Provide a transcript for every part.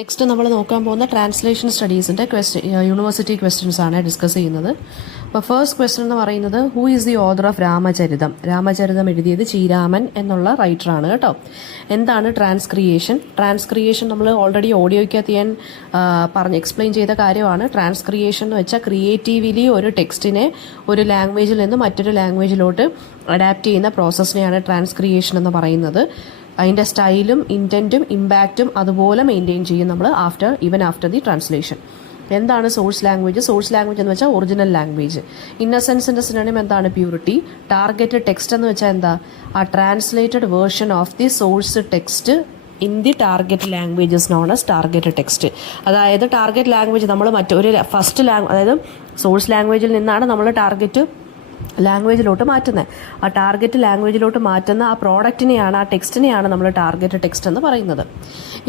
Next നമ്മൾ നോക്കാൻ പോകുന്ന ട്രാൻസ്ലേഷൻ സ്റ്റഡീസിൻ്റെ യൂണിവേഴ്സിറ്റി ക്വസ്റ്റ്യൻസ് ആണ് ഡിസ്കസ് ചെയ്യുന്നത്. അപ്പോൾ ഫസ്റ്റ് ക്വസ്റ്റ്യൻ എന്ന് പറയുന്നത് who is the author of Ramacharitam? Ramacharitam എഴുതിയത് ചീരാമൻ എന്നുള്ള റൈറ്ററാണ് കേട്ടോ. എന്താണ് ട്രാൻസ്ക്രിയേഷൻ? ട്രാൻസ്ക്രിയേഷൻ നമ്മൾ ഓൾറെഡി ഓഡിയോയ്ക്കകത്ത് ഞാൻ എക്സ്പ്ലെയിൻ ചെയ്ത കാര്യമാണ്. ട്രാൻസ്ക്രിയേഷൻ എന്ന് വെച്ചാൽ ക്രിയേറ്റീവ്ലി ഒരു ടെക്സ്റ്റിനെ ഒരു ലാംഗ്വേജിൽ നിന്ന് മറ്റൊരു ലാംഗ്വേജിലോട്ട് അഡാപ്റ്റ് ചെയ്യുന്ന പ്രോസസ്സിനെയാണ് ട്രാൻസ്ക്രിയേഷൻ എന്ന് പറയുന്നത്. അതിൻ്റെ സ്റ്റൈലും ഇൻറ്റൻറ്റും ഇമ്പാക്റ്റും അതുപോലെ മെയിൻറ്റെയിൻ ചെയ്യും നമ്മൾ ആഫ്റ്റർ ദി ട്രാൻസ്ലേഷൻ. എന്താണ് സോഴ്സ് ലാംഗ്വേജ്? സോഴ്സ് ലാംഗ്വേജ് എന്ന് വെച്ചാൽ ഒറിജിനൽ ലാംഗ്വേജ്. ഇന്നസെൻസിൻ്റെ സിനോണിം എന്താണ്? പ്യൂരിറ്റി. ടാർഗറ്റ് ടെക്സ്റ്റ് എന്ന് വെച്ചാൽ എന്താ? ആ translated version of the source text in the target languages known as target text. അതായത് ടാർഗറ്റ് ലാംഗ്വേജ് നമ്മൾ മറ്റൊരു അതായത് സോഴ്സ് ലാംഗ്വേജിൽ നിന്നാണ് നമ്മൾ ടാർഗറ്റ് ലാംഗ്വേജിലോട്ട് മാറ്റുന്നത്. ആ ടാർഗറ്റ് ലാംഗ്വേജിലോട്ട് മാറ്റുന്ന ആ പ്രോഡക്റ്റിനെയാണ്, ആ ടെക്സ്റ്റിനെയാണ് നമ്മൾ ടാർഗറ്റ് ടെക്സ്റ്റ് എന്ന് പറയുന്നത്.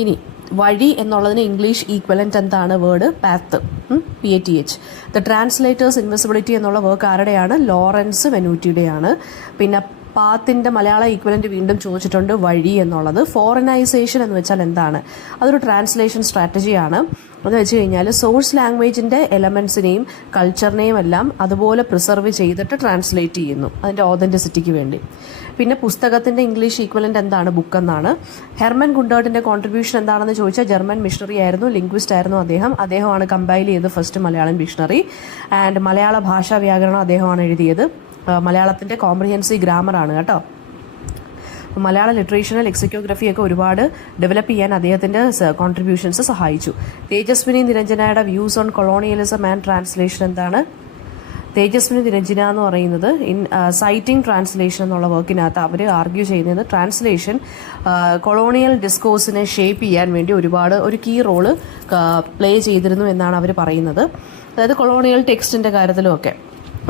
ഇനി വഴി എന്നുള്ളതിന് ഇംഗ്ലീഷ് ഈക്വലൻ്റ് എന്താണ്? Word path, PATH. The translators invisibility എന്നുള്ള വർക്ക് ആരുടെയാണ്? ലോറൻസ് വെനൂറ്റിയുടെയാണ്. പിന്നെ പാത്തിൻ്റെ മലയാള ഈക്വലൻ്റ് വീണ്ടും ചോദിച്ചിട്ടുണ്ട്, വഴി എന്നുള്ളത്. ഫോറിനൈസേഷൻ എന്ന് വെച്ചാൽ എന്താണ്? അതൊരു ട്രാൻസ്ലേഷൻ സ്ട്രാറ്റജിയാണ്. എന്ന് വെച്ച് കഴിഞ്ഞാൽ സോഴ്സ് ലാംഗ്വേജിൻ്റെ എലമെൻസിനെയും കൾച്ചറിനെയും എല്ലാം അതുപോലെ പ്രിസർവ് ചെയ്തിട്ട് ട്രാൻസ്ലേറ്റ് ചെയ്യുന്നു അതിൻ്റെ ഓതൻറ്റിസിറ്റിക്ക് വേണ്ടി. പിന്നെ പുസ്തകത്തിൻ്റെ ഇംഗ്ലീഷ് ഈക്വലൻ്റ് എന്താണ്? ബുക്ക് എന്നാണ്. ഹെർമൻ ഗുണ്ടേർട്ടിൻ്റെ കോൺട്രിബ്യൂഷൻ എന്താണെന്ന് ചോദിച്ചാൽ ജർമ്മൻ മിഷണറി ആയിരുന്നു, ലിംഗ്വിസ്റ്റ് ആയിരുന്നു അദ്ദേഹമാണ് കമ്പൈൽ ചെയ്ത് ഫസ്റ്റ് മലയാളം ഡിക്ഷണറി. ആൻഡ് മലയാള ഭാഷാ വ്യാകരണം അദ്ദേഹമാണ് എഴുതിയത്. മലയാളത്തിൻ്റെ കോംപ്രിഹെൻസീവ് ഗ്രാമറാണ് കേട്ടോ. മലയാള ലിറ്ററേച്ചറിനെ ലെക്സിക്കോഗ്രഫിയൊക്കെ ഒരുപാട് ഡെവലപ്പ് ചെയ്യാൻ അദ്ദേഹത്തിൻ്റെ കോൺട്രിബ്യൂഷൻസ് സഹായിച്ചു. തേജസ്വിനി നിരഞ്ജനയുടെ views on colonialism and translation എന്താണ്? തേജസ്വിനി നിരഞ്ജന എന്ന് പറയുന്നത് സൈറ്റിംഗ് ട്രാൻസ്ലേഷൻ എന്നുള്ള വർക്കിനകത്ത് അവർ ആർഗ്യൂ ചെയ്യുന്നത് ട്രാൻസ്ലേഷൻ കൊളോണിയൽ ഡിസ്കോഴ്സിനെ ഷേപ്പ് ചെയ്യാൻ വേണ്ടി ഒരു കീ റോള് പ്ലേ ചെയ്തിരുന്നു എന്നാണ് അവർ പറയുന്നത്. അതായത് കൊളോണിയൽ ടെക്സ്റ്റിൻ്റെ കാര്യത്തിലുമൊക്കെ.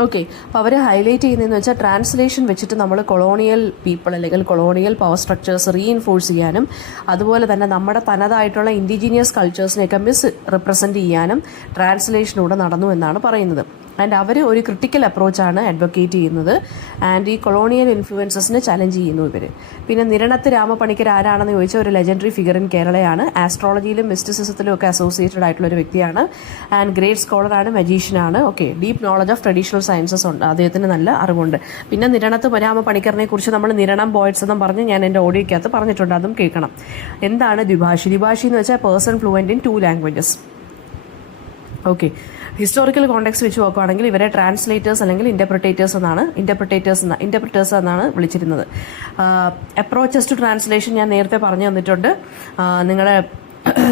ഓക്കെ, അപ്പോൾ അവർ ഹൈലൈറ്റ് ചെയ്യുന്നതെന്ന് വെച്ചാൽ ട്രാൻസ്ലേഷൻ വെച്ചിട്ട് നമ്മൾ കൊളോണിയൽ പീപ്പിൾ അല്ലെങ്കിൽ കൊളോണിയൽ പവർ സ്ട്രക്ചേഴ്സ് റീഇൻഫോഴ്സ് ചെയ്യാനും അതുപോലെ തന്നെ നമ്മുടെ തനതായിട്ടുള്ള ഇൻഡിജീനിയസ് കൾച്ചേഴ്സിനെയൊക്കെ റെപ്രസെൻറ്റ് ചെയ്യാനും ട്രാൻസ്ലേഷനിലൂടെ നടന്നു എന്നാണ് പറയുന്നത്. ആൻഡ് അവർ ഒരു ക്രിട്ടിക്കൽ അപ്രോച്ചാണ് അഡ്വക്കേറ്റ് ചെയ്യുന്നത്. ആൻഡ് ഈ കൊളോണിയൽ ഇൻഫ്ലുവൻസസിനെ ചലഞ്ച് ചെയ്യുന്നു ഇവർ. പിന്നെ നിരണത്ത് രാമപണിക്കർ ആരാണെന്ന് ചോദിച്ചാൽ ഒരു ലെജൻഡറി ഫിഗർ ഇൻ കേരളയാണ്. ആസ്ട്രോളജിയിലും മിസ്റ്റിസിസത്തിലും ഒക്കെ അസോസിയേറ്റഡ് ആയിട്ടുള്ള ഒരു വ്യക്തിയാണ്. ആൻഡ് ഗ്രേറ്റ് സ്കോളറാണ്, മജീഷ്യനാണ്. Okay, deep knowledge of traditional sciences ഉണ്ട്, അദ്ദേഹത്തിന് നല്ല അറിവുണ്ട്. പിന്നെ നിരണത്ത് രാമപണിക്കറിനെ കുറിച്ച് നമ്മൾ നിരണം പോയിറ്റ്സ് എന്നും പറഞ്ഞ് ഞാൻ എൻ്റെ ഓഡിയോയ്ക്കകത്ത് പറഞ്ഞിട്ടുണ്ട്, അതും കേൾക്കണം. എന്താണ് ദ്വിഭാഷി? ദ്വിഭാഷി എന്ന് വെച്ചാൽ person fluent in 2 languages. Okay, historical context വെച്ച് നോക്കുകയാണെങ്കിൽ ഇവരെ ട്രാൻസ്ലേറ്റേഴ്സ് അല്ലെങ്കിൽ ഇൻ്റർപ്രിറ്റേഴ്സ് എന്നാണ് വിളിച്ചിരുന്നത്. അപ്രോച്ചസ് ടു ട്രാൻസ്ലേഷൻ ഞാൻ നേരത്തെ പറഞ്ഞു തന്നിട്ടുണ്ട്. നിങ്ങളുടെ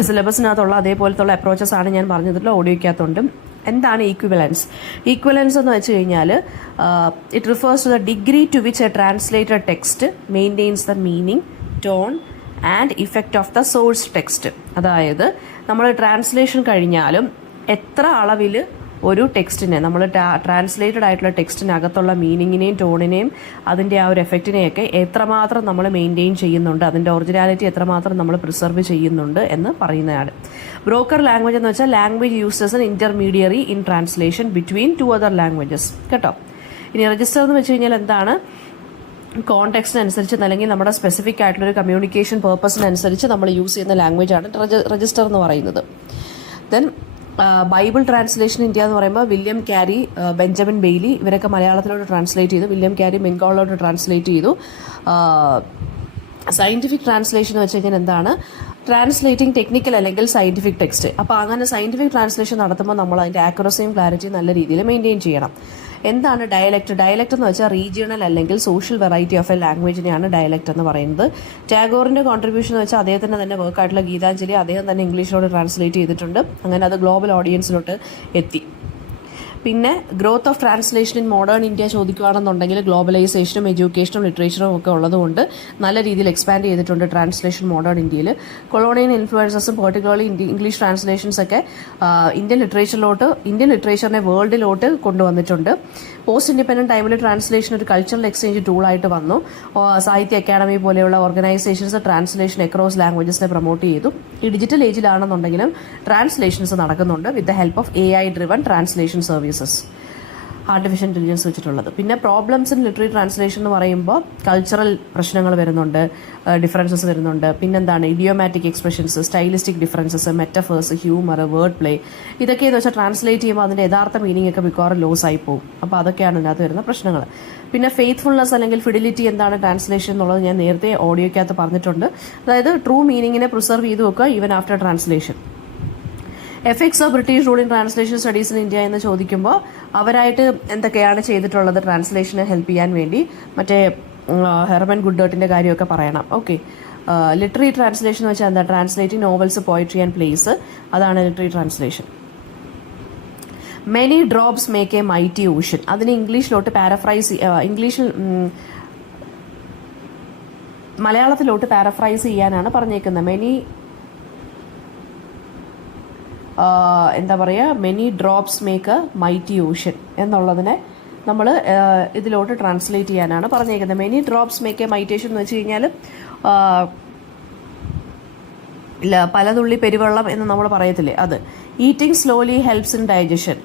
സിലബസിനകത്തുള്ള അതേപോലത്തുള്ള അപ്രോച്ചസ് ആണ് ഞാൻ പറഞ്ഞതിൽ ഓഡിയോയ്ക്കകത്തുണ്ട്. എന്താണ് ഈക്വിവലൻസ്? ഈക്വിവലൻസ് എന്ന് വെച്ച് കഴിഞ്ഞാൽ it refers to the degree to which a translated text maintains the meaning, tone and effect of the source text. അതായത് നമ്മൾ ട്രാൻസ്ലേഷൻ കഴിഞ്ഞാലും എത്ര അളവിൽ ഒരു ടെക്സ്റ്റിനെ നമ്മൾ ട്രാൻസ്ലേറ്റഡ് ആയിട്ടുള്ള ടെക്സ്റ്റിനകത്തുള്ള മീനിങ്ങിനെയും ടോണിനെയും അതിൻ്റെ ആ ഒരു എഫക്റ്റിനെയൊക്കെ എത്രമാത്രം നമ്മൾ മെയിൻറ്റെയിൻ ചെയ്യുന്നുണ്ട്, അതിൻ്റെ ഒറിജിനാലിറ്റി എത്രമാത്രം നമ്മൾ പ്രിസർവ് ചെയ്യുന്നുണ്ട് എന്ന് പറയുന്നതാണ്. ബ്രോക്കർ ലാംഗ്വേജ് എന്ന് വെച്ചാൽ language users an intermediary in translation between 2 other languages കേട്ടോ. ഇനി രജിസ്റ്റർ എന്ന് വെച്ച് കഴിഞ്ഞാൽ എന്താണ്? കോണ്ടെക്സ്റ്റിനനുസരിച്ച് അല്ലെങ്കിൽ നമ്മുടെ സ്പെസിഫിക് ആയിട്ടുള്ളൊരു കമ്മ്യൂണിക്കേഷൻ പേർപ്പസിനനുസരിച്ച് നമ്മൾ യൂസ് ചെയ്യുന്ന ലാംഗ്വേജാണ് രജിസ്റ്റർ എന്ന് പറയുന്നത്. ദെൻ ബൈബിൾ ട്രാൻസ്ലേഷൻ ഇന്ത്യ എന്ന് പറയുമ്പോൾ വില്യം ക്യാരി, ബെഞ്ചമിൻ ബെയ്ലി ഇവരൊക്കെ മലയാളത്തിലോട്ട് ട്രാൻസ്ലേറ്റ് ചെയ്തു. വില്യം ക്യാരി ബംഗാളിലോട്ട് ട്രാൻസ്ലേറ്റ് ചെയ്തു. സയൻറ്റിഫിക് ട്രാൻസ്ലേഷൻ എന്ന് വെച്ച് കഴിഞ്ഞാൽ എന്താണ്? ട്രാൻസ്ലേറ്റിംഗ് ടെക്നിക്കൽ അല്ലെങ്കിൽ സയൻറ്റിഫിക് ടെക്സ്റ്റ്. അപ്പോൾ അങ്ങനെ സയൻറ്റിഫിക് ട്രാൻസ്ലേഷൻ നടത്തുമ്പോൾ നമ്മൾ അതിൻ്റെ ആക്യുറസിയും ക്ലാരിറ്റിയും നല്ല രീതിയിൽ മെയിൻറ്റെയിൻ ചെയ്യണം. എന്താണ് ഡയലക്റ്റ്? ഡയലക്റ്റ് എന്ന് വെച്ചാൽ റീജിയണൽ അല്ലെങ്കിൽ സോഷ്യൽ വെറൈറ്റി ഓഫ് എ ലാംഗ്വേജിനെയാണ് ഡയലക്റ്റ് എന്ന് പറയുന്നത്. ടാഗോറിൻ്റെ കോൺട്രിബ്യൂഷൻ എന്ന് വെച്ചാൽ അദ്ദേഹത്തിൻ്റെ തന്നെ വർക്കായിട്ടുള്ള ഗീതാഞ്ജലി അദ്ദേഹം തന്നെ ഇംഗ്ലീഷിലോട്ട് ട്രാൻസ്ലേറ്റ് ചെയ്തിട്ടുണ്ട്. അങ്ങനെ അത് ഗ്ലോബൽ ഓഡിയൻസിലോട്ട് എത്തി. പിന്നെ growth of translation in modern India ചോദിക്കുകയാണെന്നുണ്ടെങ്കിൽ ഗ്ലോബലൈസേഷനും എഡ്യൂക്കേഷനും ലിറ്ററേച്ചറും ഒക്കെ ഉള്ളതുകൊണ്ട് നല്ല രീതിയിൽ എക്സ്പാൻഡ് ചെയ്തിട്ടുണ്ട് ട്രാൻസ്ലേഷൻ മോഡേൺ ഇന്ത്യയിൽ. കൊളോണിയൽ ഇൻഫ്ലുവൻസസും പെർട്ടിക്കുലർലി ഇംഗ്ലീഷ് ട്രാൻസ്ലേഷൻസ് ഒക്കെ ഇന്ത്യൻ ലിറ്ററേച്ചറിനെ വേൾഡിലോട്ട് കൊണ്ടുവന്നിട്ടുണ്ട്. പോസ്റ്റ് ഇൻഡിപെൻഡൻറ്റ് ടൈമിൽ ട്രാൻസ്ലേഷൻ ഒരു കൾച്ചറൽ എക്സ്ചേഞ്ച് ടൂളായിട്ട് വന്നു. സാഹിത്യ അക്കാഡമി പോലെയുള്ള ഓർഗനൈസേഷൻസ് ട്രാൻസ്ലേഷൻ അക്രോസ് ലാംഗ്വേജസിനെ പ്രൊമോട്ട് ചെയ്തു. ഈ ഡിജിറ്റൽ ഏജിലാണെന്നുണ്ടെങ്കിലും ട്രാൻസ്ലേഷൻസ് നടക്കുന്നുണ്ട് with the help of AI driven translation services. Artificial intelligence വെച്ചിട്ടുള്ളത്. പിന്നെ പ്രോബ്ലംസ് ഇൻ ലിറ്റററി ട്രാൻസ്ലേഷൻ എന്ന് പറയുമ്പോൾ കൾച്ചറൽ പ്രശ്നങ്ങൾ വരുന്നുണ്ട്, ഡിഫറൻസസ് വരുന്നുണ്ട്. പിന്നെന്താണ് idiomatic expressions, stylistic differences, metaphors, humour, word play, ഇതൊക്കെയെന്ന് വെച്ചാൽ ട്രാൻസ്ലേറ്റ് ചെയ്യുമ്പോൾ അതിൻ്റെ യഥാർത്ഥ മീനിങ് ഒക്കെ മിക്കവാറും ലോസ് ആയി പോകും. അപ്പോൾ അതൊക്കെയാണ് ഇതിനകത്ത് വരുന്ന പ്രശ്നങ്ങൾ. പിന്നെ ഫെയ്ത്ത്ഫുൾനെസ് അല്ലെങ്കിൽ ഫിഡിലിറ്റി എന്താണ് ട്രാൻസ്ലേഷൻ എന്നുള്ളത് ഞാൻ നേരത്തെ ഓഡിയോയ്ക്കകത്ത് പറഞ്ഞിട്ടുണ്ട്. അതായത് ട്രൂ മീനിങ്ങിനെ പ്രിസർവ് ചെയ്ത് വെക്കുക even after translation. Effects of British rule in translation studies in India എന്ന് ചോദിക്കുമ്പോൾ അവരായിട്ട് എന്തൊക്കെയാണ് ചെയ്തിട്ടുള്ളത് ട്രാൻസ്ലേഷനെ ഹെൽപ്പ് ചെയ്യാൻ വേണ്ടി, മറ്റേ ഹെർമൻ ഗുഡ്ഡർട്ടിൻ്റെ കാര്യമൊക്കെ പറയണം. ഓക്കെ, ലിറ്റററി ട്രാൻസ്ലേഷൻ എന്ന് വെച്ചാൽ എന്താ? Translating novels, poetry and plays, അതാണ് literary translation. Many drops make a mighty ocean, അതിന് ഇംഗ്ലീഷിലോട്ട് മലയാളത്തിലോട്ട് പാരഫ്രൈസ് ചെയ്യാനാണ് പറഞ്ഞേക്കുന്നത്. Many drops make a mighty ocean എന്നുള്ളതിനെ നമ്മൾ ഇതിലോട്ട് ട്രാൻസ്ലേറ്റ് ചെയ്യാനാണ് പറഞ്ഞേക്കുന്നത്. Many drops make a mighty ocean എന്ന് വെച്ച് കഴിഞ്ഞാൽ പലതുള്ളി പെരുവെള്ളം എന്ന് നമ്മൾ പറയത്തില്ലേ, അത്. Eating slowly helps in digestion,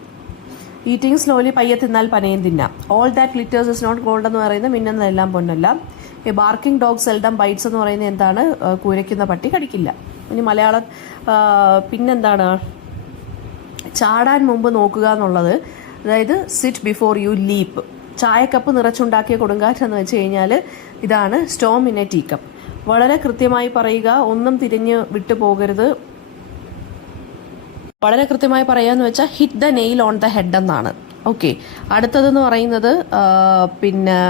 eating slowly പയ്യെ തിന്നാൽ പനയും തിന്നാം. All that glitters is not gold എന്ന് പറയുന്നത് മിന്നുന്നതെല്ലാം പൊന്നല്ല. ബാർക്കിംഗ് ഡോഗ് സെൽഡം ബൈറ്റ്സ് എന്ന് പറയുന്നത് എന്താണ്? കുരയ്ക്കുന്ന പട്ടി കടിക്കില്ല. ഇനി മലയാളം പിന്നെന്താണ്? ചാടാൻ മുമ്പ് നോക്കുക എന്നുള്ളത്, അതായത് സിറ്റ് ബിഫോർ യു ലീപ്പ്. ചായക്കപ്പ് നിറച്ചുണ്ടാക്കിയ കൊടുങ്കാറ്റ് എന്ന് വെച്ച് കഴിഞ്ഞാൽ ഇതാണ് storm in a tea cup. വളരെ കൃത്യമായി പറയുക, ഒന്നും തിരിഞ്ഞ് വിട്ടു പോകരുത്. വളരെ കൃത്യമായി പറയുക എന്ന് വെച്ചാൽ hit the nail on the head എന്നാണ്. ഓക്കെ, അടുത്തതെന്ന് പറയുന്നത് പിന്നെ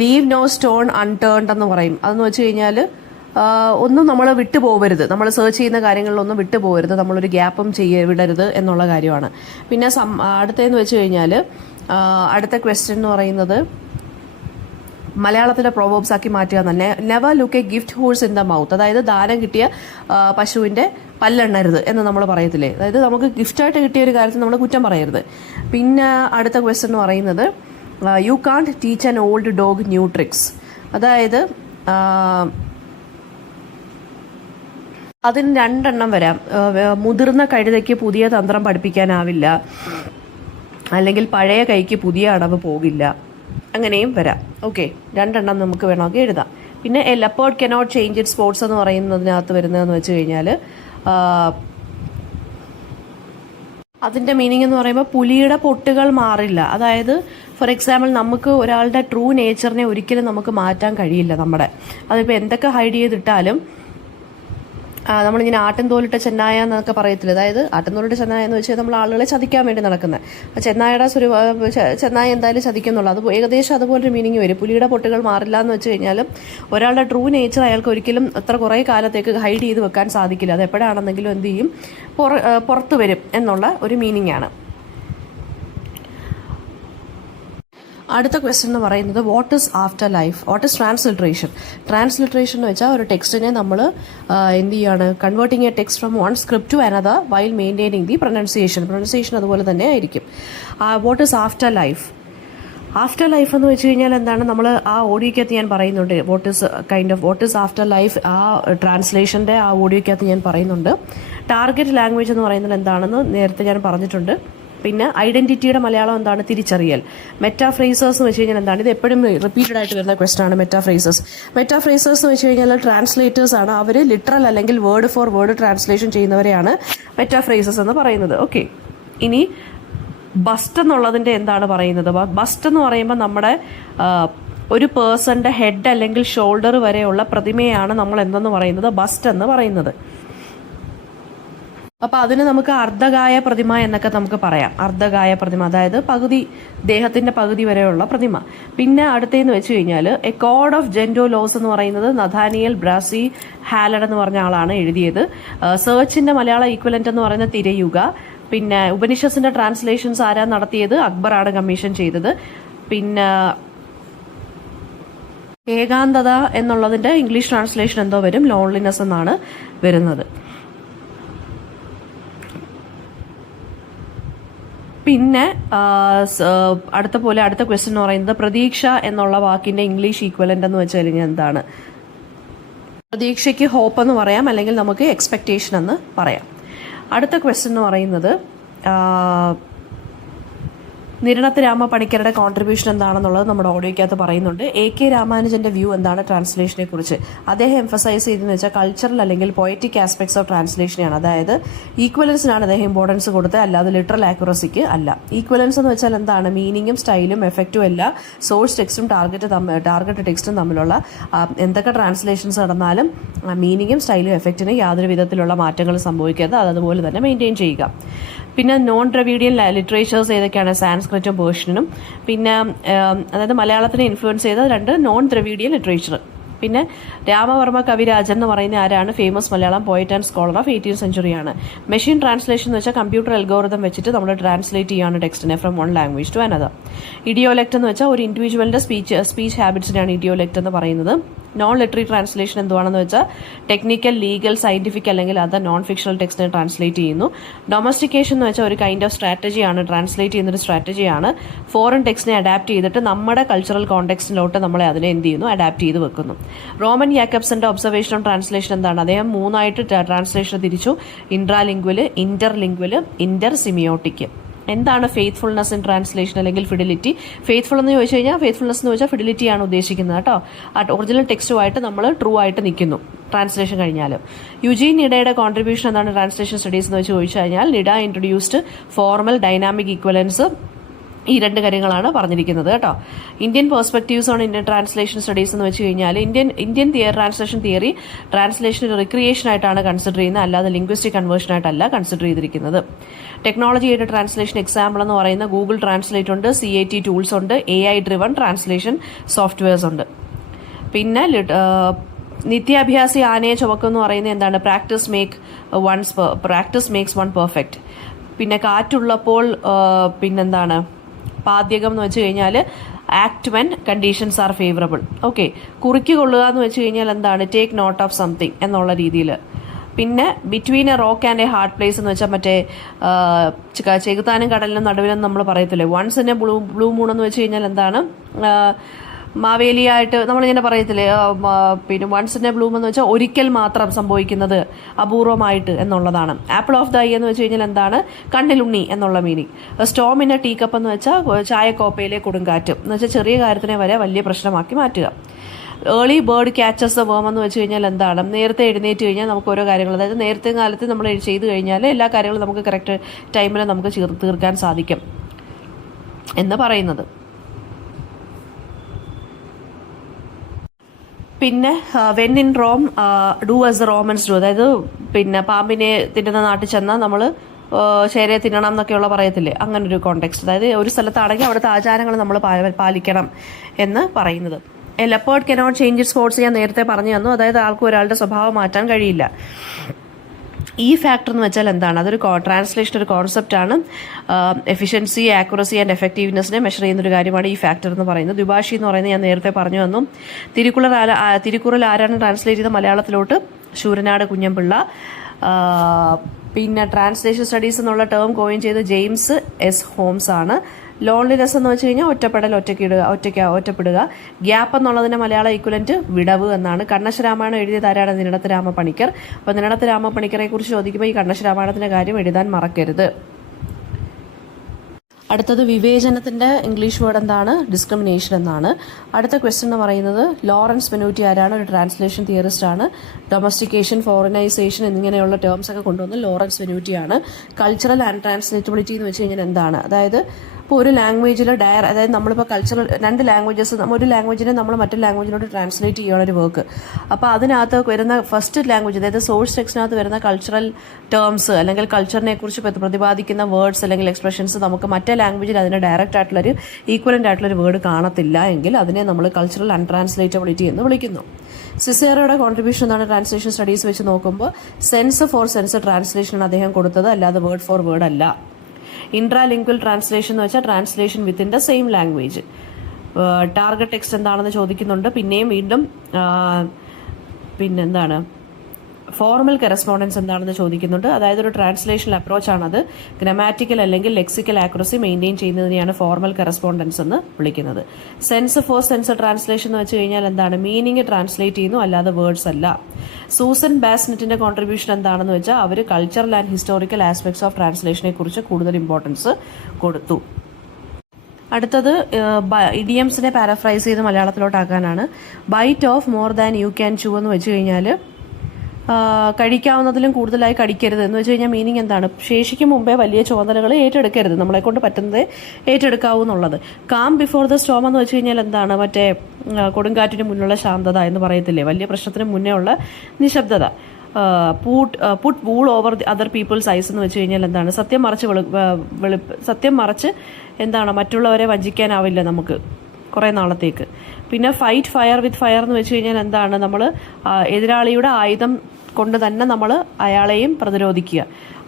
ലീവ് നോ സ്റ്റോൺ അൺടേൺഡ് എന്ന് പറയും. അതെന്ന് വെച്ച് കഴിഞ്ഞാൽ ഒന്നും നമ്മൾ വിട്ടു പോകരുത്, നമ്മൾ സെർച്ച് ചെയ്യുന്ന കാര്യങ്ങളിലൊന്നും വിട്ടു പോകരുത്, നമ്മളൊരു ഗ്യാപ്പും വിടരുത് എന്നുള്ള കാര്യമാണ്. പിന്നെ അടുത്തതെന്ന് വെച്ച് കഴിഞ്ഞാൽ അടുത്ത ക്വസ്റ്റ്യൻ എന്ന് പറയുന്നത് മലയാളത്തിലെ പ്രോവേബ്സ് ആക്കി മാറ്റുക തന്നെ. Never look A gift horse in the mouth, അതായത് ദാനം കിട്ടിയ പശുവിൻ്റെ പല്ലെണ്ണരുത് എന്ന് നമ്മൾ പറയത്തില്ലേ, അതായത് നമുക്ക് ഗിഫ്റ്റായിട്ട് കിട്ടിയ ഒരു കാര്യത്തിൽ നമ്മൾ കുറ്റം പറയരുത്. പിന്നെ അടുത്ത ക്വസ്റ്റ്യൻ എന്ന് പറയുന്നത് U can't teach an old dog new tricks, അതായത് അതിന് രണ്ടെണ്ണം വരാം. മുതിർന്ന കഴുതയ്ക്ക് പുതിയ തന്ത്രം പഠിപ്പിക്കാനാവില്ല, അല്ലെങ്കിൽ പഴയ കൈക്ക് പുതിയ അടവ് പോകില്ല, അങ്ങനെയും വരാം. ഓക്കെ, രണ്ടെണ്ണം നമുക്ക് വേണമെങ്കിൽ എഴുതാം. പിന്നെ A leopard cannot change it sports എന്ന് പറയുന്നതിനകത്ത് വരുന്നതെന്ന് വെച്ച് കഴിഞ്ഞാൽ അതിൻ്റെ മീനിങ് എന്ന് പറയുമ്പോൾ പുലിയുടെ പൊട്ടുകൾ മാറില്ല. അതായത് ഫോർ എക്സാമ്പിൾ നമുക്ക് ഒരാളുടെ ട്രൂ നേച്ചറിനെ ഒരിക്കലും നമുക്ക് മാറ്റാൻ കഴിയില്ല. അതിപ്പോൾ എന്തൊക്കെ ഹൈഡ് ചെയ്തിട്ടാലും നമ്മളിങ്ങനെ ആട്ടിൻ തോലിട്ട ചെന്നായ എന്നൊക്കെ പറയത്തില്ല, അതായത് ആട്ടിൻ തോലിട്ട ചെന്നായ എന്ന് വെച്ചാൽ നമ്മൾ ആളുകളെ ചതിക്കാൻ വേണ്ടി നടക്കുന്നത്. ചെന്നായ എന്തായാലും ചതിക്കുന്നുള്ളൂ. അത് ഏകദേശം അതുപോലൊരു മീനിങ് വരും. പുലിയുടെ പൊട്ടുകൾ മാറില്ല എന്ന് വെച്ച് കഴിഞ്ഞാൽ ഒരാളുടെ ട്രൂ നേച്ചർ അയാൾക്ക് ഒരിക്കലും അത്ര കുറേ കാലത്തേക്ക് ഹൈഡ് ചെയ്ത് വെക്കാൻ സാധിക്കില്ല. അത് എപ്പോഴാണെന്നെങ്കിലും എന്ത് ചെയ്യും, പുറത്തു വരും എന്നുള്ള ഒരു മീനിങ് ആണ്. അടുത്ത ക്വസ്റ്റ്യൻ എന്ന് പറയുന്നത് what is afterlife, what is transliteration. Transliteration എന്ന് വെച്ചാൽ ഒരു ടെക്സ്റ്റിനെ നമ്മൾ എന്ത് ചെയ്യാണ്, converting a text from one script to another while maintaining the pronunciation അതുപോലെ തന്നെ ആയിരിക്കും. What is afterlife. Afterlife എന്ന് വെച്ച് കഴിഞ്ഞാൽ എന്താണ്, നമ്മൾ ആ ഓഡിയോയ്ക്കകത്ത് ഞാൻ പറയുന്നുണ്ട് വാട്ട് ഈസ് ആഫ്റ്റർ ലൈഫ്. ആ ട്രാൻസ്ലേഷൻ്റെ ആ ഓഡിയോയ്ക്കകത്ത് ഞാൻ പറയുന്നുണ്ട്. ടാർഗറ്റ് ലാംഗ്വേജ് എന്ന് പറയുന്നത് എന്താണെന്ന് നേരത്തെ ഞാൻ പറഞ്ഞിട്ടുണ്ട്. പിന്നെ ഐഡന്റിറ്റിയുടെ മലയാളം എന്താണ്, തിരിച്ചറിയൽ. മെറ്റാഫ്രേസേഴ്സ് എന്ന് വെച്ച് കഴിഞ്ഞാൽ എന്താണ്, ഇത് എപ്പോഴും റിപ്പീറ്റഡ് ആയിട്ട് വരുന്ന ക്വസ്റ്റൻ ആണ് മെറ്റാഫ്രേസേഴ്സ് എന്ന് വെച്ച് കഴിഞ്ഞാൽ ട്രാൻസ്ലേറ്റേഴ്സ് ആണ്. അവർ ലിറ്ററൽ അല്ലെങ്കിൽ വേർഡ് ഫോർ വേർഡ് ട്രാൻസ്ലേഷൻ ചെയ്യുന്നവരെയാണ് മെറ്റാഫ്രേസേഴ്സ് എന്ന് പറയുന്നത്. ഓക്കെ, ഇനി ബസ്റ്റ് എന്നുള്ളതിൻ്റെ എന്താണ് പറയുന്നത്. ബസ്റ്റ് എന്ന് പറയുമ്പോൾ നമ്മുടെ ഒരു പേഴ്സൻ്റെ ഹെഡ് അല്ലെങ്കിൽ ഷോൾഡർ വരെയുള്ള പ്രതിമയാണ് നമ്മൾ എന്തെന്ന് പറയുന്നത്, ബസ്റ്റ് എന്ന് പറയുന്നത്. അപ്പോൾ അതിന് നമുക്ക് അർദ്ധകായ പ്രതിമ എന്നൊക്കെ നമുക്ക് പറയാം. അർദ്ധകായ പ്രതിമ അതായത് ദേഹത്തിൻ്റെ പകുതി വരെയുള്ള പ്രതിമ. പിന്നെ അടുത്തതെന്ന് വെച്ച് കഴിഞ്ഞാൽ A code of gentoo loss എന്ന് പറയുന്നത് നഥാനിയൽ ബ്രാസി ഹാലഡ് എന്ന് പറഞ്ഞ ആളാണ് എഴുതിയത്. സെർച്ചിൻ്റെ മലയാള ഈക്വലൻ്റ് എന്ന് പറയുന്നത് തിരയുക. പിന്നെ ഉപനിഷത്തിന്റെ ട്രാൻസ്ലേഷൻസ് ആരാ നടത്തിയത്, അക്ബറാണ് കമ്മീഷൻ ചെയ്തത്. പിന്നെ ഏകാന്തത എന്നുള്ളതിൻ്റെ ഇംഗ്ലീഷ് ട്രാൻസ്ലേഷൻ എന്തോ വരും, ലോൺലിനെസ് എന്നാണ് വരുന്നത്. പിന്നെ അടുത്ത ക്വസ്റ്റ്യൻ എന്ന് പറയുന്നത് പ്രതീക്ഷ എന്നുള്ള വാക്കിന്റെ ഇംഗ്ലീഷ് ഈക്വലന്റ് എന്ന് വെച്ച് കഴിഞ്ഞാൽ എന്താണ്. പ്രതീക്ഷയ്ക്ക് ഹോപ്പ് എന്ന് പറയാം, അല്ലെങ്കിൽ നമുക്ക് എക്സ്പെക്ടേഷൻ എന്ന് പറയാം. അടുത്ത ക്വസ്റ്റ്യൻ എന്ന് പറയുന്നത് നിരണത്ത് രാമ പണിക്കരുടെ കോൺട്രിബ്യൂഷൻ എന്താണെന്നുള്ളത് നമ്മുടെ ഓഡിയോയ്ക്കകത്ത് പറയുന്നുണ്ട്. AK രാമാനുജന്റെ വ്യൂ എന്താണ് ട്രാൻസ്ലേഷനെ കുറിച്ച്? അദ്ദേഹം എംഫസൈസ് ചെയ്തെന്ന് വെച്ചാൽ കൾച്ചറൽ അല്ലെങ്കിൽ പോയറ്റിക് ആസ്പെക്ട്സ് ഓഫ് ട്രാൻസ്ലേഷനെയാണ്. അതായത് ഈക്വലൻസിനാണ് അദ്ദേഹം ഇമ്പോർട്ടൻസ് കൊടുത്തത്, അല്ലാതെ ലിറ്ററൽ ആക്യുറസിക്ക് അല്ല. ഈക്വലൻസ് എന്ന് വെച്ചാൽ എന്താണ്? മീനിങ്ങും സ്റ്റൈലും എഫക്റ്റും എല്ലാം സോഴ്സ് ടെക്സ്റ്റും ടാർഗറ്റ് ടെക്സ്റ്റും തമ്മിലുള്ള എന്തൊക്കെ ട്രാൻസ്ലേഷൻസ് നടന്നാലും മീനിങ്ങും സ്റ്റൈലും എഫക്റ്റിന് യാതൊരു വിധത്തിലുള്ള മാറ്റങ്ങൾ സംഭവിക്കാതെ അതുപോലെ തന്നെ മെയിൻറ്റെയിൻ ചെയ്യുക. പിന്നെ നോൺ ദ്രവീഡിയൻ ലിറ്ററേച്ചേഴ്സ് ഏതൊക്കെയാണ്? സാൻസ്ക്രിറ്റും പേർഷ്യനും. പിന്നെ അതായത് മലയാളത്തിനെ ഇൻഫ്ലുവൻസ് ചെയ്ത 2 നോൺ ദ്രവീഡിയൻ ലിറ്ററേച്ചർ. പിന്നെ രാമവർമ്മ കവിരാജൻ എന്ന് പറയുന്ന ആരാണ്? Famous Malayalam poet and scholar of 18th സെഞ്ചുറിയാണ്. മെഷീൻ ട്രാൻസ്ലേഷൻ എന്ന് വെച്ചാൽ കമ്പ്യൂട്ടർ അൽഗോറിതം വെച്ചിട്ട് നമ്മൾ ട്രാൻസ്ലേറ്റ് ചെയ്യാണ് ടെക്സ്റ്റിനെ from one language to another. Idiolect എന്ന് വെച്ചാൽ ഒരു ഇൻഡിവിജ്വലിന്റെ സ്പീച്ച് ഹാബിറ്റ്സിനാണ് ഇഡിയോലെക്ട് എന്ന് പറയുന്നത്. നോൺ ലിറ്ററി ട്രാൻസ്ലേഷൻ എന്തുവാണെന്ന് വെച്ചാൽ ടെക്നിക്കൽ, ലീഗൽ, സയന്റിഫിക് അല്ലെങ്കിൽ അതർ നോൺ ഫിക്ഷണൽ ടെക്സ്റ്റിനെ ട്രാൻസ്ലേറ്റ് ചെയ്യുന്നു. ഡൊമസ്റ്റിക്കേഷൻ എന്ന് വെച്ചാൽ ഒരു കൈൻഡ് ഓഫ് സ്ട്രാറ്റജിയാണ്, ട്രാൻസ്ലേറ്റ് ചെയ്യുന്നൊരു സ്ട്രാറ്റജിയാണ്. ഫോറിൻ ടെക്സ്റ്റിനെ അഡാപ്റ്റ് ചെയ്തിട്ട് നമ്മുടെ കൾച്ചറൽ കോണ്ടെക്സ്റ്റിലോട്ട് നമ്മളെ അതിനെ എന്ത് ചെയ്യുന്നു? അഡാപ്റ്റ് ചെയ്ത് വെക്കുന്നു. റോമൻ യാക്കബ്സന്റെ ഒബ്സർവേഷൻ ഓൺ ട്രാൻസ്ലേഷൻ എന്താണ്? അദ്ദേഹം 3ആയിട്ട് ട്രാൻസ്ലേഷൻ തിരിച്ചു: ഇൻട്രാലിംഗ്വല്, ഇന്റർലിംഗ്വല്, ഇന്റർ സിമിയോട്ടിക്. എന്താണ് ഫെയ്ത്ത്ഫുൾനെസ് ഇൻ ട്രാൻസ്ലേഷൻ അല്ലെങ്കിൽ ഫിഡിലിറ്റി? ഫെയ്ത്ത്ഫുൾ എന്ന് ചോദിച്ചു കഴിഞ്ഞാൽ ഫെയ്ത്ത്ഫുൾനെസ് എന്ന് വെച്ചാൽ ഫിഡിലിറ്റിയാണ് ഉദ്ദേശിക്കുന്നത് കേട്ടോ. ഒറിജിനൽ ടെക്സ്റ്റുമായിട്ട് നമ്മൾ ട്രൂ ആയിട്ട് നിൽക്കുന്നു ട്രാൻസ്ലേഷൻ കഴിഞ്ഞാൽ. യുജീൻ നിഡയുടെ കോൺട്രിബ്യൂഷൻ എന്താണ് ട്രാൻസ്ലേഷൻ സ്റ്റഡീസ് എന്ന് വെച്ച് ചോദിച്ചു കഴിഞ്ഞാൽ നിഡ ഇൻട്രൊഡ്യൂസ്ഡ് ഫോർമൽ, ഡൈനാമിക് ഈക്വലൻസ്. ഈ 2 കാര്യങ്ങളാണ് പറഞ്ഞിരിക്കുന്നത് കേട്ടോ. Indian perspectives on Indian translation studies എന്ന് വെച്ച് കഴിഞ്ഞാൽ ഇന്ത്യൻ ട്രാൻസ്ലേഷൻ തിയറി ട്രാൻസ്ലേഷൻ ഒരു റിക്രിയേഷൻ ആയിട്ടാണ് കൺസിഡർ ചെയ്യുന്നത്, അല്ലാതെ ലിംഗ്വിസ്റ്റിക് കൺവേർഷൻ ആയിട്ടല്ല കൺസിഡർ ചെയ്തിരിക്കുന്നത്. ടെക്നോളജി ആയിട്ട് ട്രാൻസ്ലേഷൻ എക്സാമ്പിൾ എന്ന് പറയുന്ന ഗൂഗിൾ ട്രാൻസ്ലേറ്റ് ഉണ്ട്, CAT ടൂൾസ് ഉണ്ട്, AI ഡ്രിവൺ ട്രാൻസ്ലേഷൻ സോഫ്റ്റ്വെയർസ് ഉണ്ട്. പിന്നെ നിത്യാഭ്യാസി ആനയെ ചുവക്കും എന്ന് പറയുന്നത് എന്താണ്? Practice makes one perfect. പിന്നെ കാറ്റുള്ളപ്പോൾ പിന്നെന്താണ്? പാദ്യകം എന്ന് വെച്ച് കഴിഞ്ഞാൽ act when conditions are favourable. Okay. കുറിക്ക് കൊള്ളുക എന്ന് വെച്ച് കഴിഞ്ഞാൽ എന്താണ്? ടേക്ക് നോട്ട് ഓഫ് സംതിങ് എന്നുള്ള രീതിയിൽ. പിന്നെ between a rock and a hard place എന്ന് വെച്ചാൽ മറ്റേ ചെകുത്താനും കടലിനും നടുവിലും നമ്മൾ പറയത്തില്ലേ, once in a blue moon എന്ന് വെച്ച് കഴിഞ്ഞാൽ എന്താണ്? മാവേലിയായിട്ട് നമ്മളിങ്ങനെ പറയത്തില്ലേ, പിന്നെ വൺസ് ഇൻ എ ബ്ലൂം എന്ന് വെച്ചാൽ ഒരിക്കൽ മാത്രം സംഭവിക്കുന്നത്, അപൂർവമായിട്ട് എന്നുള്ളതാണ്. ആപ്പിൾ ഓഫ് ദ ഐ എന്ന് വെച്ച് കഴിഞ്ഞാൽ എന്താണ്? കണ്ണിലുണ്ണി എന്നുള്ള meaning. Storm in a tea cup എന്ന് വെച്ചാൽ ചായക്കോപ്പയിലെ കൊടുങ്കാറ്റ് എന്ന് വെച്ചാൽ ചെറിയ കാര്യത്തിനെ വരെ വലിയ പ്രശ്നമാക്കി മാറ്റുക. ഏർലി ബേർഡ് ക്യാച്ചസ് ദ വേം എന്ന് വെച്ച് കഴിഞ്ഞാൽ എന്താണ്? നേരത്തെ എഴുന്നേറ്റ് കഴിഞ്ഞാൽ നമുക്ക് ഓരോ കാര്യങ്ങൾ, അതായത് നേരത്തെ കാലത്ത് നമ്മൾ ചെയ്ത് കഴിഞ്ഞാൽ എല്ലാ കാര്യങ്ങളും നമുക്ക് കറക്റ്റ് ടൈമിൽ നമുക്ക് തീർക്കാൻ സാധിക്കും എന്ന് പറയുന്നത്. പിന്നെ when in Rome do as the Romans do, അതായത് പിന്നെ പാമ്പിനെ തിന്നുന്ന നാട്ടിൽ ചെന്നാൽ നമ്മൾ ചേരയെ തിന്നണം എന്നൊക്കെയുള്ള പറയത്തില്ലേ, അങ്ങനൊരു കോണ്ടെക്സ്റ്റ്. അതായത് ഒരു സ്ഥലത്താണെങ്കിൽ അവിടുത്തെ ആചാരങ്ങൾ നമ്മൾ പാലിക്കണം എന്ന് പറയുന്നത്. A leopard cannot change its spots ഞാൻ നേരത്തെ പറഞ്ഞു തന്നു, അതായത് ആൾക്ക് ഒരാളുടെ സ്വഭാവം മാറ്റാൻ കഴിയില്ല. ഈ ഫാക്ടർ എന്ന് വെച്ചാൽ എന്താണ്? അതൊരു ട്രാൻസ്ലേഷൻ ഒരു കോൺസെപ്റ്റാണ്. എഫിഷ്യൻസി, ആക്യുറസി ആൻഡ് എഫക്റ്റീവ്നെസ്സിനെ മെഷർ ചെയ്യുന്നൊരു കാര്യമാണ് ഈ ഫാക്ടർ എന്ന് പറയുന്നത്. ദ്വിഭാഷി എന്ന് പറയുന്നത് ഞാൻ നേരത്തെ പറഞ്ഞു തന്നു. തിരുക്കുറൽ ആരാണ് ട്രാൻസ്ലേറ്റ് ചെയ്ത മലയാളത്തിലോട്ട്? ശൂരനാട് കുഞ്ഞൻപിള്ള. പിന്നെ ട്രാൻസ്ലേഷൻ സ്റ്റഡീസ് എന്നുള്ള ടേം കോയിൻ ചെയ്ത് ജെയിംസ് S. ഹോംസ് ആണ്. ലോൺലിനെസ് എന്ന് വെച്ച് കഴിഞ്ഞാൽ ഒറ്റപ്പെടൽ, ഒറ്റപ്പെടുക. ഗ്യാപ്പ് എന്നുള്ളതിന്റെ മലയാള ഈക്വലന്റ് വിടവ് എന്നാണ്. കണ്ണശരാമായണം എഴുതിയത് ആരാണ്? നിരണത്ത് രാമ പണിക്കർ. അപ്പോൾ നിരണത്ത് രാമ പണിക്കരെ കുറിച്ച് ചോദിക്കുമ്പോൾ ഈ കണ്ണശരാമായണത്തിന്റെ കാര്യം എഴുതാൻ മറക്കരുത്. അടുത്തത് വിവേചനത്തിന്റെ ഇംഗ്ലീഷ് വേർഡ് എന്താണ്? ഡിസ്ക്രിമിനേഷൻ എന്നാണ്. അടുത്ത ക്വസ്റ്റ്യൻ എന്ന് പറയുന്നത് ലോറൻസ് ബെനൂറ്റി ആരാണ്? ഒരു ട്രാൻസ്ലേഷൻ തിയറിസ്റ്റ് ആണ്. ഡൊമസ്റ്റിക്കേഷൻ, ഫോറിനൈസേഷൻ എന്നിങ്ങനെയുള്ള ടേംസ് ഒക്കെ കൊണ്ടുവന്ന് ലോറൻസ് ബെനൂറ്റിയാണ്. കൾച്ചറൽ ആൻഡ് ട്രാൻസ്ലേറ്റബിലിറ്റി എന്ന് വെച്ച് കഴിഞ്ഞാൽ എന്താണ്? അതായത് ഇപ്പോൾ ഒരു ലാംഗ്വേജിൽ അതായത് നമ്മളിപ്പോൾ കൾച്ചറൽ 2 ലാംഗ്വേജസ്, ഒരു ലാംഗ്വേജിനെ നമ്മൾ മറ്റൊരു ലാംഗ്വേജിലോട്ട് ട്രാൻസ്ലേറ്റ് ചെയ്യണ ഒരു വർക്ക്. അപ്പോൾ അതിനകത്ത് വരുന്ന ഫസ്റ്റ് ലാംഗ്വേജ്, അതായത് സോഴ്സ് ടെക്സ്റ്റിനകത്ത് വരുന്ന കൾച്ചറൽ ടേംസ് അല്ലെങ്കിൽ കൾച്ചറിനെ കുറിച്ച് പ്രതിപാദിക്കുന്ന വേർഡ്സ് അല്ലെങ്കിൽ എക്സ്പ്രഷൻസ് നമുക്ക് മറ്റേ ലാംഗ്വേജിൽ അതിന് ഡയറക്റ്റ് ആയിട്ടുള്ളൊരു ഈക്വലൻ്റ് ആയിട്ടുള്ളൊരു വേർഡ് കാണത്തില്ല എങ്കിൽ അതിനെ നമ്മൾ കൾച്ചറൽ അൺട്രാൻസ്ലേറ്റബിലിറ്റി എന്ന് വിളിക്കുന്നു. സിസേറോയുടെ കോൺട്രിബ്യൂഷൻ എന്താണ് ട്രാൻസ്ലേഷൻ സ്റ്റഡീസ് വെച്ച് നോക്കുമ്പോൾ? സെൻസ് ഫോർ സെൻസ് ട്രാൻസ്ലേഷനാണ് അദ്ദേഹം കൊടുത്തത്, അല്ലാതെ വേർഡ് ഫോർ വേർഡ് അല്ല. ഇൻട്രാലിംഗ്വൽ ട്രാൻസ്ലേഷൻ എന്ന് വെച്ചാൽ translation within the same language. Target text എന്താണെന്ന് ചോദിക്കുന്നുണ്ട്. പിന്നെയും വീണ്ടും പിന്നെന്താണ്? ഫോർമൽ കറസ്പോണ്ടൻസ് എന്താണെന്ന് ചോദിക്കുന്നുണ്ട്. അതായത് ഒരു ട്രാൻസ്ലേഷൻ അപ്രോച്ചാണത്. ഗ്രാമാറ്റിക്കൽ അല്ലെങ്കിൽ ലെക്സിക്കൽ ആക്യുറസി മെയിൻറ്റെയിൻ ചെയ്യുന്നതിനെയാണ് ഫോർമൽ കറസ്പോണ്ടൻസ് എന്ന് വിളിക്കുന്നത്. സെൻസ് ഫോർ സെൻസ് ട്രാൻസ്ലേഷൻ എന്ന് വെച്ച് കഴിഞ്ഞാൽ എന്താണ്? മീനിങ് ട്രാൻസ്ലേറ്റ് ചെയ്യുന്നു, അല്ലാതെ വേർഡ്സ് അല്ല. സൂസൻ ബാസ്നെറ്റിന്റെ കോൺട്രിബ്യൂഷൻ എന്താണെന്ന് വെച്ചാൽ അവർ cultural and historical aspects of ട്രാൻസ്ലേഷനെ കുറിച്ച് കൂടുതൽ ഇമ്പോർട്ടൻസ് കൊടുത്തു. അടുത്തത് ഇഡിയംസിനെ പാരഫ്രൈസ് ചെയ്ത് മലയാളത്തിലോട്ടാക്കാനാണ്. Bite off more than you can chew എന്ന് വെച്ച് കഴിഞ്ഞാൽ കഴിക്കാവുന്നതിലും കൂടുതലായി കടിക്കരുത് എന്ന് വെച്ച് കഴിഞ്ഞാൽ മീനിങ് എന്താണ്? ശേഷിക്ക് മുമ്പേ വലിയ ചുമതലകൾ ഏറ്റെടുക്കരുത്, നമ്മളെ കൊണ്ട് പറ്റുന്നത് ഏറ്റെടുക്കാവൂ എന്നുള്ളത്. കാം ബിഫോർ ദ സ്റ്റോം എന്ന് വെച്ച് കഴിഞ്ഞാൽ എന്താണ്? മറ്റേ കൊടുങ്കാറ്റിന് മുന്നുള്ള ശാന്തത എന്ന് പറയത്തില്ലേ, വലിയ പ്രശ്നത്തിന് മുന്നേ ഉള്ള നിശബ്ദത. Put wool over other people's eyes എന്ന് വെച്ച് കഴിഞ്ഞാൽ എന്താണ്? സത്യം മറച്ച് എന്താണ്? മറ്റുള്ളവരെ വഞ്ചിക്കാനാവില്ല നമുക്ക് കുറേ നാളത്തേക്ക്. പിന്നെ ഫൈറ്റ് ഫയർ വിത്ത് ഫയർ എന്ന് വെച്ച് കഴിഞ്ഞാൽ എന്താണ്? നമ്മൾ എതിരാളിയുടെ ആയുധം കൊണ്ട് തന്നെ നമ്മൾ അയാളെയും പ്രതിരോധിക്കുക,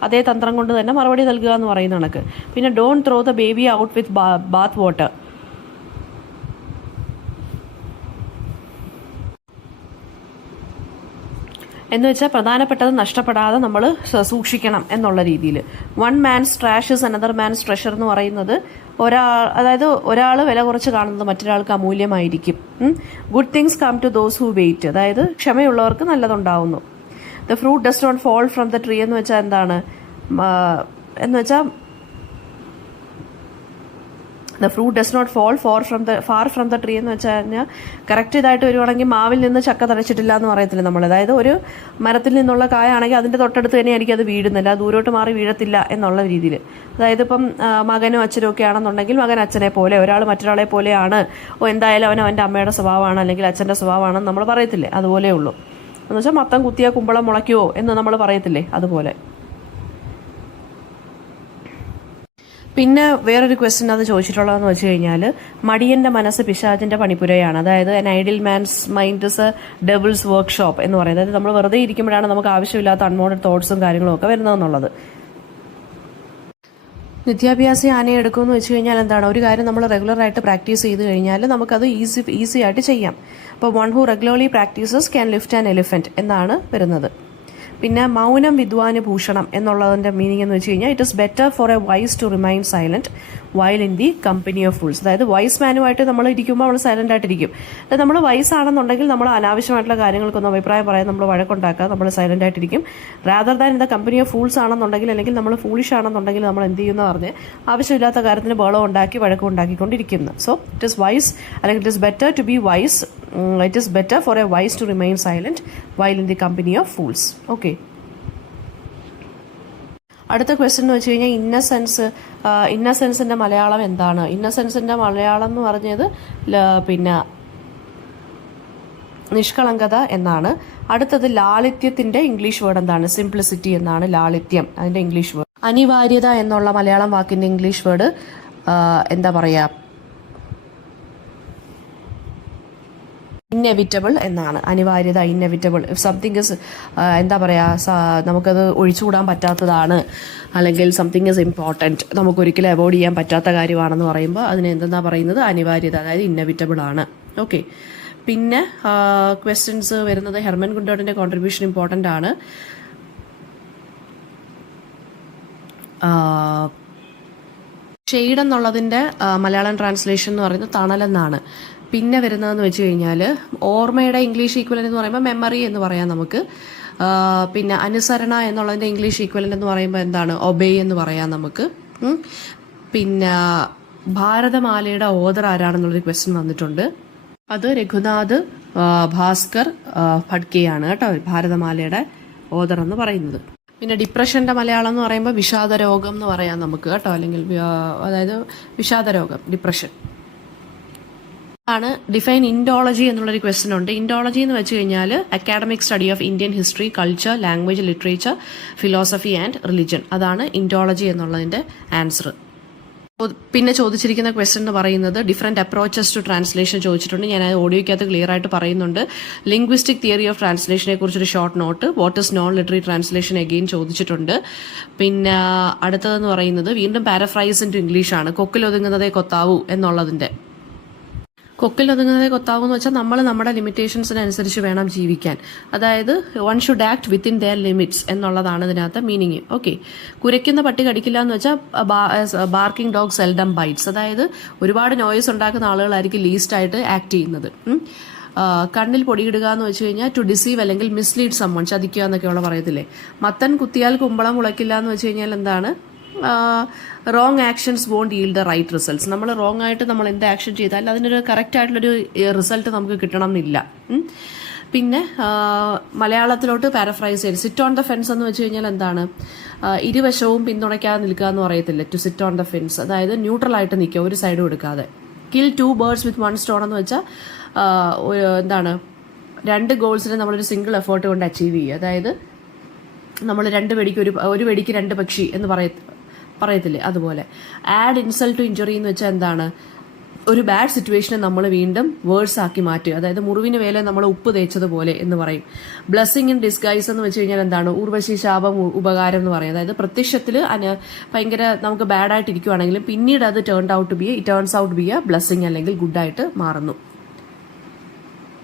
അതേ തന്ത്രം കൊണ്ട് തന്നെ മറുപടി നൽകുക എന്ന് പറയുന്ന കണക്ക്. പിന്നെ don't throw the baby out with bath water. എന്ന് വെച്ചാൽ പ്രധാനപ്പെട്ടത് നഷ്ടപ്പെടാതെ നമ്മൾ സൂക്ഷിക്കണം എന്നുള്ള രീതിയിൽ. One man's trash is another man's treasure എന്ന് പറയുന്നത് അതായത് ഒരാൾ വില കുറച്ച് കാണുന്നത് മറ്റൊരാൾക്ക് അമൂല്യമായിരിക്കും. Good things come to those who wait, അതായത് ക്ഷമയുള്ളവർക്ക് നല്ലതുണ്ടാവുന്നു. The fruit does not fall from the tree എന്ന് വെച്ചാൽ എന്താണ്? എന്ന് വെച്ചാൽ the fruit does not fall far from the tree എന്ന് വെച്ച് കഴിഞ്ഞാൽ കറക്റ്റ് ഇതായിട്ട് വരുവാണെങ്കിൽ മാവിൽ നിന്ന് ചക്ക തടച്ചിട്ടില്ല എന്ന് പറയത്തില്ല നമ്മൾ. അതായത് ഒരു മരത്തിൽ നിന്നുള്ള കായാണെങ്കിൽ അതിൻ്റെ തൊട്ടടുത്ത് തന്നെയായിരിക്കും അത് വീഴുന്നില്ല, ദൂരോട്ട് മാറി വീഴത്തില്ല എന്നുള്ള രീതിയിൽ. അതായത് ഇപ്പം മകനും അച്ഛനും ഒക്കെ ആണെന്നുണ്ടെങ്കിൽ മകൻ അച്ഛനെ പോലെ, ഒരാൾ മറ്റൊരാളെ പോലെയാണ്, എന്തായാലും അവൻ്റെ അമ്മയുടെ സ്വഭാവമാണ് അല്ലെങ്കിൽ അച്ഛൻ്റെ സ്വഭാവമാണെന്ന് നമ്മൾ പറയത്തില്ലേ, അതുപോലെ ഉള്ളൂ. എന്ന് വെച്ചാൽ മത്തം കുത്തിയാൽ കുമ്പളം മുളയ്ക്കുമോ എന്ന് നമ്മൾ പറയത്തില്ലേ, അതുപോലെ. പിന്നെ വേറൊരു ക്വസ്റ്റ്യൻ അത് ചോദിച്ചിട്ടുള്ളതെന്ന് വെച്ച് കഴിഞ്ഞാൽ മടിയൻ്റെ മനസ്സ് പിശാചിൻ്റെ പണിപ്പുരയാണ്. അതായത് an idle man's mind is A devils workshop എന്ന് പറയുന്നത്. അതായത് നമ്മൾ വെറുതെ ഇരിക്കുമ്പോഴാണ് നമുക്ക് ആവശ്യമില്ലാത്ത അൺവാണ്ടഡ് തോട്ട്സും കാര്യങ്ങളും ഒക്കെ വരുന്നതെന്നുള്ളത്. നിത്യാഭ്യാസി ആനയെ എടുക്കുമെന്ന് വെച്ച് കഴിഞ്ഞാൽ എന്താണ്? ഒരു കാര്യം നമ്മൾ റെഗുലറായിട്ട് പ്രാക്ടീസ് ചെയ്ത് കഴിഞ്ഞാൽ നമുക്കത് ഈസി ആയിട്ട് ചെയ്യാം. അപ്പോൾ one who regularly practices can lift an elephant എന്നാണ് വരുന്നത്. പിന്നെ മൗനം വിദ്വാന് ഭൂഷണം എന്നുള്ളതിൻ്റെ മീനിങ് എന്ന് വെച്ച് കഴിഞ്ഞാൽ it is better for a wise to remain silent while in the company of fools. അതായത് വൈസ് മാനുമായിട്ട് നമ്മൾ ഇരിക്കുമ്പോൾ നമ്മൾ സൈലൻ്റ് ആയിട്ടിരിക്കും. അതായത് നമ്മൾ വയസ്സാണെന്നുണ്ടെങ്കിൽ നമ്മൾ അനാവശ്യമായിട്ടുള്ള കാര്യങ്ങൾക്കൊന്നും അഭിപ്രായം പറയാൻ നമ്മൾ വഴക്കുണ്ടാക്കുക, നമ്മൾ സൈലൻ്റ് ആയിട്ടിരിക്കും. Rather than in the company of fools ആണെന്നുണ്ടെങ്കിൽ അല്ലെങ്കിൽ നമ്മൾ ഫൂളിഷ് ആണെന്നുണ്ടെങ്കിൽ നമ്മൾ എന്ത് ചെയ്യുമെന്ന് പറഞ്ഞ് ആവശ്യമില്ലാത്ത കാര്യത്തിന് ബഹളം ഉണ്ടാക്കി വഴക്കം ഉണ്ടാക്കിക്കൊണ്ടിരിക്കുന്നു. സോ ഇറ്റ് ഇസ് വൈസ് അല്ലെങ്കിൽ it is better to be wise, it is better for a wise to remain silent while in the company of fools. Okay. അടുത്ത ക്വസ്റ്റ്യൻ എന്ന് വെച്ച് കഴിഞ്ഞാൽ ഇന്നസെൻസിൻ്റെ മലയാളം എന്താണ്? ഇന്നസെൻസിൻ്റെ മലയാളം എന്ന് പറഞ്ഞത് പിന്നെ നിഷ്കളങ്കത എന്നാണ്. അടുത്തത് ലാളിത്യത്തിൻ്റെ ഇംഗ്ലീഷ് വേർഡ് എന്താണ്? സിംപ്ലിസിറ്റി എന്നാണ് ലാളിത്യം അതിൻ്റെ ഇംഗ്ലീഷ് വേർഡ്. അനിവാര്യത എന്നുള്ള മലയാളം വാക്കിൻ്റെ ഇംഗ്ലീഷ് വേർഡ് എന്താ പറയുക? ഇന്നെവിറ്റബിൾ എന്നാണ്. അനിവാര്യത, ഇന്നെവിറ്റബിൾ. ഇഫ് സംതിങ് ഇസ് എന്താ പറയുക, നമുക്കത് ഒഴിച്ചുകൂടാൻ പറ്റാത്തതാണ് അല്ലെങ്കിൽ സംതിങ് ഇസ് ഇമ്പോർട്ടൻറ്റ്, നമുക്കൊരിക്കലും അവോയ്ഡ് ചെയ്യാൻ പറ്റാത്ത കാര്യമാണെന്ന് പറയുമ്പോൾ അതിന് എന്തെന്നാ പറയുന്നത്? അനിവാര്യത, അതായത് ഇന്നെവിറ്റബിൾ ആണ്. ഓക്കെ. പിന്നെ ക്വസ്റ്റ്യൻസ് വരുന്നത് ഹെർമൻ ഗുണ്ടോട്ടിൻ്റെ കോൺട്രിബ്യൂഷൻ ഇമ്പോർട്ടൻ്റ് ആണ്. ഷെയ്ഡ് എന്നുള്ളതിൻ്റെ മലയാളം ട്രാൻസ്ലേഷൻ എന്ന് പറയുന്നത് തണലെന്നാണ്. പിന്നെ വരുന്നതെന്ന് വെച്ച് കഴിഞ്ഞാൽ ഓർമ്മയുടെ ഇംഗ്ലീഷ് ഈക്വലൻ്റ് എന്ന് പറയുമ്പോൾ മെമ്മറി എന്ന് പറയാം നമുക്ക്. പിന്നെ അനുസരണ എന്നുള്ളതിൻ്റെ ഇംഗ്ലീഷ് ഈക്വലൻ്റ് എന്ന് പറയുമ്പോൾ എന്താണ്? ഒബേ എന്ന് പറയാം നമുക്ക്. പിന്നെ ഭാരതമാലയുടെ ഓദർ ആരാണെന്നുള്ളൊരു ക്വസ്റ്റ്യൻ വന്നിട്ടുണ്ട്. അത് രഘുനാഥ് ഭാസ്കർ ഫഡ്കെയാണ് കേട്ടോ, ഭാരതമാലയുടെ ഓദർ എന്ന് പറയുന്നത്. പിന്നെ ഡിപ്രഷൻ്റെ മലയാളം എന്ന് പറയുമ്പോൾ വിഷാദരോഗം എന്ന് പറയാം നമുക്ക് കേട്ടോ, അല്ലെങ്കിൽ അതായത് വിഷാദരോഗം, ഡിപ്രഷൻ ആണ്. ഡിഫൈൻ ഇൻഡോളജി എന്നുള്ളൊരു ക്വസ്റ്റ്യൻ ഉണ്ട്. ഇൻഡോളജി എന്ന് വെച്ച് കഴിഞ്ഞാൽ academic study of Indian history, culture, language, literature, philosophy and religion. അതാണ് ഇൻഡോളജി എന്നുള്ളതിൻ്റെ ആൻസർ. പിന്നെ ചോദിച്ചിരിക്കുന്ന ക്വസ്റ്റ്യൻ എന്ന് പറയുന്നത് ഡിഫറെൻറ്റ് അപ്രോച്ചസ് ടു ട്രാൻസ്ലേഷൻ ചോദിച്ചിട്ടുണ്ട്. ഞാൻ അത് ഓഡിയോയ്ക്കകത്ത് ക്ലിയർ ആയിട്ട് പറയുന്നുണ്ട്. ലിംഗ്വിസ്റ്റിക് തിയറി ഓഫ് ട്രാൻസ്ലേഷനെ കുറിച്ചൊരു short note, what is known literary translation again ചോദിച്ചിട്ടുണ്ട്. പിന്നെ അടുത്തതെന്ന് പറയുന്നത് വീണ്ടും പാരഫ്രൈസ് ഇൻ ടു ഇംഗ്ലീഷ് ആണ്. കൊക്കിലൊതുങ്ങുന്നതേ കൊത്താവൂ എന്നുള്ളതിൻ്റെ. കൊക്കിലൊതുങ്ങുന്നതേ കൊത്താവൂ എന്ന് വെച്ചാൽ നമ്മൾ നമ്മുടെ ലിമിറ്റേഷൻസിനനുസരിച്ച് വേണം ജീവിക്കാൻ. അതായത് one should act within their limits എന്നുള്ളതാണ് ഇതിനകത്ത് മീനിങ്. ഓക്കെ. കുരയ്ക്കുന്ന പട്ടി കടിക്കില്ല എന്ന് വെച്ചാൽ ബാർക്കിംഗ് ഡോഗ് സെൽഡം ബൈറ്റ്സ്. അതായത് ഒരുപാട് നോയ്സ് ഉണ്ടാക്കുന്ന ആളുകളായിരിക്കും ലീസ്റ്റ് ആയിട്ട് ആക്ട് ചെയ്യുന്നത്. കണ്ണിൽ പൊടിയിടുക എന്ന് വെച്ച് കഴിഞ്ഞാൽ ടു ഡിസീവ് അല്ലെങ്കിൽ മിസ്ലീഡ് സമ്മൺ, ചതിക്കുക എന്നൊക്കെയുള്ള പറയത്തില്ലേ. മത്തൻ കുത്തിയാൽ കുമ്പളം മുളയ്ക്കില്ല എന്ന് വെച്ച് കഴിഞ്ഞാൽ എന്താണ്? Wrong actions won't yield the right results. നമ്മൾ റോങ് ആയിട്ട് നമ്മൾ എന്ത് ആക്ഷൻ ചെയ്താൽ അതിനൊരു കറക്റ്റ് ആയിട്ടുള്ളൊരു റിസൾട്ട് നമുക്ക് കിട്ടണം എന്നില്ല. പിന്നെ മലയാളത്തിലോട്ട് പാരഫ്രൈസ് ചെയ്ത് സിറ്റ് ഓൺ ദ ഫെൻസ് എന്ന് വെച്ച് കഴിഞ്ഞാൽ എന്താണ്, ഇരുവശവും പിന്തുണയ്ക്കാതെ നിൽക്കുക എന്ന് പറയത്തില്ല, to sit on the fence, അതായത് ന്യൂട്രൽ ആയിട്ട് നിൽക്കുക, ഒരു സൈഡും എടുക്കാതെ. കിൽ 2 birds with 1 stone എന്ന് വെച്ചാൽ എന്താണ്, 2 ഗോൾസിനെ നമ്മളൊരു സിംഗിൾ എഫേർട്ട് കൊണ്ട് അച്ചീവ് ചെയ്യുക. അതായത് നമ്മൾ 2 വെടിക്ക് ഒരു വെടിക്ക് 2 പക്ഷി എന്ന് പറയത്തില്ലേ, അതുപോലെ. ആഡ് ഇൻസൾട്ട് ടു ഇഞ്ചുറി എന്ന് വെച്ചാൽ എന്താണ്, ഒരു ബാഡ് സിറ്റുവേഷനെ നമ്മൾ വീണ്ടും വേഴ്സ് ആക്കി മാറ്റുക. അതായത് മുറിവിന് വേല നമ്മൾ ഉപ്പ് തേച്ചതുപോലെ എന്ന് പറയും. ബ്ലെസ്സിങ് ഇൻ ഡിസ്ഗൈസ് എന്ന് വെച്ച് കഴിഞ്ഞാൽ എന്താണ്, ഊർവശി ശാപം ഉപകാരം എന്ന് പറയും. അതായത് പ്രത്യക്ഷത്തിൽ ഭയങ്കര നമുക്ക് ബാഡായിട്ട് ഇരിക്കുവാണെങ്കിലും പിന്നീട് അത് turns out B A blessing അല്ലെങ്കിൽ ഗുഡായിട്ട് മാറുന്നു.